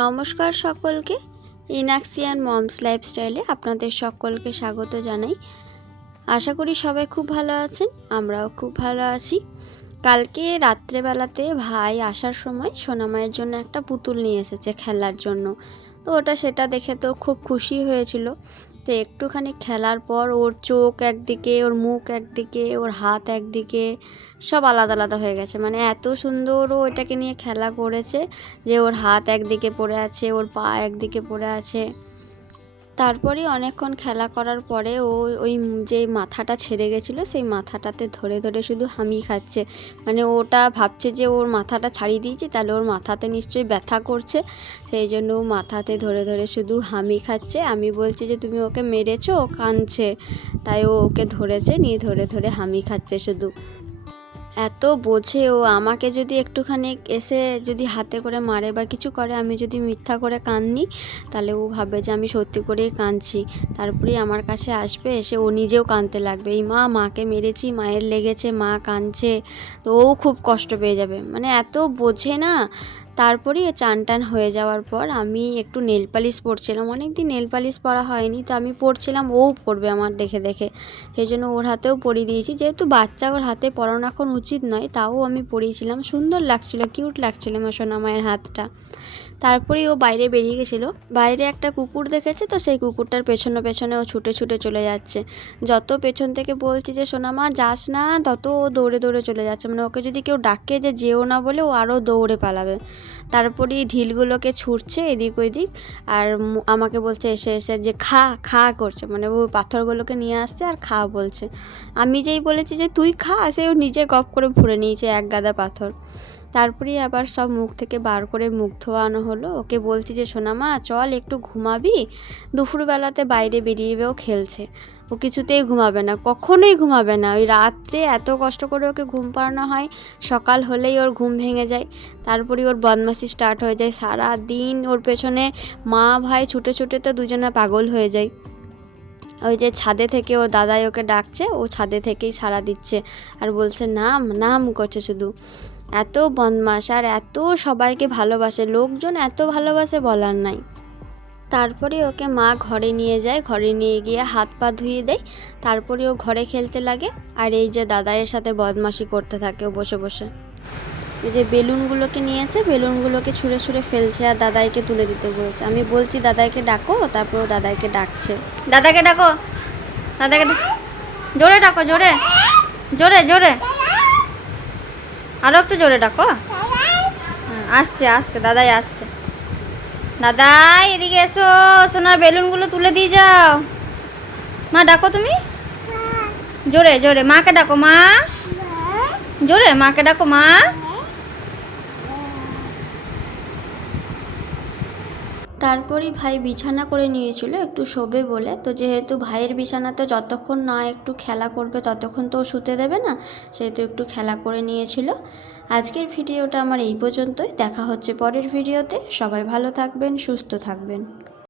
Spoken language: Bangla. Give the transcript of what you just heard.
নমস্কার সকলকে ইনাক্সিয়ান মমস লাইফস্টাইলে আপনাদের সকলকে স্বাগত জানাই। আশা করি সবাই খুব ভালো আছেন, আমরাও খুব ভালো আছি। কালকে রাত্রেবেলাতে ভাই আসার সময় সোনামায়ের জন্য একটা পুতুল নিয়ে এসেছে খেলার জন্য। তো ওটা সেটা দেখে তো খুব খুশি হয়েছিল। তো একটুখানি খেলার পর ওর চোখ একদিকে, ওর মুখ একদিকে, ওর হাত একদিকে সব আলাদা আলাদা হয়ে গেছে। মানে এত সুন্দর ও এটাকে নিয়ে খেলা করেছে যে ওর হাত একদিকে পড়ে আছে, ওর পা একদিকে পড়ে আছে। তারপরে অনেকক্ষণ খেলা করার পরে ও ওই যে মাথাটা ছেড়ে গেছিল, সেই মাথাটাতে ধরে ধরে শুধু হামি খাচ্ছে। মানে ওটা ভাবছে যে ওর মাথাটা ছাড়িয়ে দিয়েছি, তাহলে ওর মাথাতে নিশ্চয়ই ব্যথা করছে। সেই জন্য ও মাথাতে ধরে ধরে শুধু হামি খাচ্ছে। আমি বলছি যে, তুমি ওকে মেরেছো, ও কাঁদছে। তাই ও ওকে ধরেছে, নিয়ে ধরে ধরে হামি খাচ্ছে শুধু। এত বোঝে ও আমাকে যদি একটুখানি এসে যদি হাতে করে মারে বা কিছু করে, আমি যদি মিথ্যা করে কাঁদনি তাহলে ও ভাবে যে আমি সত্যি করেই কাঁদছি। তারপরেই আমার কাছে আসবে, এসে ও নিজেও কাঁদতে লাগবে। এই মা, মাকে মেরেছি, মায়ের লেগেছে, মা কাঁদছে, তো ও খুব কষ্ট পেয়ে যাবে। মানে এত বোঝে না তারপরেই চান টান হয়ে যাওয়ার পর আমি একটু নেল পালিশ পরছিলাম। অনেক দিন নেল পালিশ পরা হয়নি, তো আমি পরছিলাম, ও পরবে আমার দেখে দেখে। সেই জন্য ওর হাতেও পরিয়ে দিয়েছি। যেহেতু বাচ্চা ওর হাতে পরানো এখন উচিত নয়, তাও আমি পরিয়েছিলাম। সুন্দর লাগছিল, কিউট লাগছিল আমার সোনামায়ের হাতটা। তারপরেই ও বাইরে বেরিয়ে গেছিল। বাইরে একটা কুকুর দেখেছে তো, সেই কুকুরটার পেছনে পেছনে ও ছুটে ছুটে চলে যাচ্ছে। যত পেছন থেকে বলছি যে সোনামা যাস না তত ও দৌড়ে দৌড়ে চলে যাচ্ছে। মানে ওকে যদি কেউ ডাকে যে, যেও না বলে, ও আরও দৌড়ে পালাবে। তারপরে ঢিলগুলোকে ছুটছে এদিক ওইদিক। আর আমাকে বলছে, এসে এসে, যে, খা খা করছে। মানে ও পাথরগুলোকে নিয়ে আসছে আর খা বলছে। আমি যেই বলেছি যে, তুই খা সে ও নিজে গপ করে ভরে নিয়েছে এক গাদা পাথর। তারপরেই আবার সব মুখ থেকে বার করে মুখ ধোয়ানো হলো। ওকে বলছি যে সোনামা চল একটু ঘুমাবি। দুপুরবেলাতে বাইরে বেরিয়ে ও খেলছে। ও কিছুতেই ঘুমাবে না, কখনোই ঘুমাবে না। ওই রাত্রে এত কষ্ট করে ওকে ঘুম পাড়ানো হয়, সকাল হলেই ওর ঘুম ভেঙে যায়। তারপরে ওর বদমাশি স্টার্ট হয়ে যায়। সারা দিন ওর পেছনে মা, ভাই, ছুটে ছুটে তো দুজনে পাগল হয়ে যায়। ওই যে ছাদে থেকে ওর দাদাই ওকে ডাকছে, ও ছাদে থেকেই সাড়া দিচ্ছে। আর বলছে, নাম নাম করছে শুধু। এত বদমাস আর এত সবাইকে ভালোবাসে, লোকজন এত ভালোবাসে বলার নাই। তারপরে ওকে মা ঘরে নিয়ে যায়, ঘরে নিয়ে গিয়ে হাত পা ধুয়ে দেয়, তারপরে ও ঘরে খেলতে লাগে আর এই যে দাদাইয়ের সাথে বদমাশি করতে থাকে ও বসে বসে। এই যে বেলুনগুলোকে নিয়েছে, বেলুনগুলোকে ছুঁড়ে ছুঁড়ে ফেলছে আর দাদাইকে তুলে দিতে বলছে। আমি বলছি, দাদাইকে ডাকো, তারপর ও দাদাইকে ডাকছে। দাদাকে ডাকো, দাদাকে জোরে ডাকো, জোরে জোরে জোরে। আরও একটু জোরে ডাকো। আসছে আসছে দাদাই আসছে। দাদাই এদিকে এসো সোনার বেলুনগুলো তুলে দিয়ে যাও। মা ডাকো তুমি? জোরে জোরে মাকে ডাকো মা। জোরে মাকে ডাকো মা। তারপরই ভাই বিছানা করে নিয়েছিল একটু শোবে বলে। তো যেহেতু ভাইয়ের বিছানাতে যতক্ষণ না একটু খেলা করবে ততক্ষণ তো শুতে দেবে না, সেহেতু একটু খেলা করে নিয়েছিল। আজকের ভিডিওটা আমার এই পর্যন্তই। দেখা হচ্ছে পরের ভিডিওতে। সবাই ভালো থাকবেন, সুস্থ থাকবেন।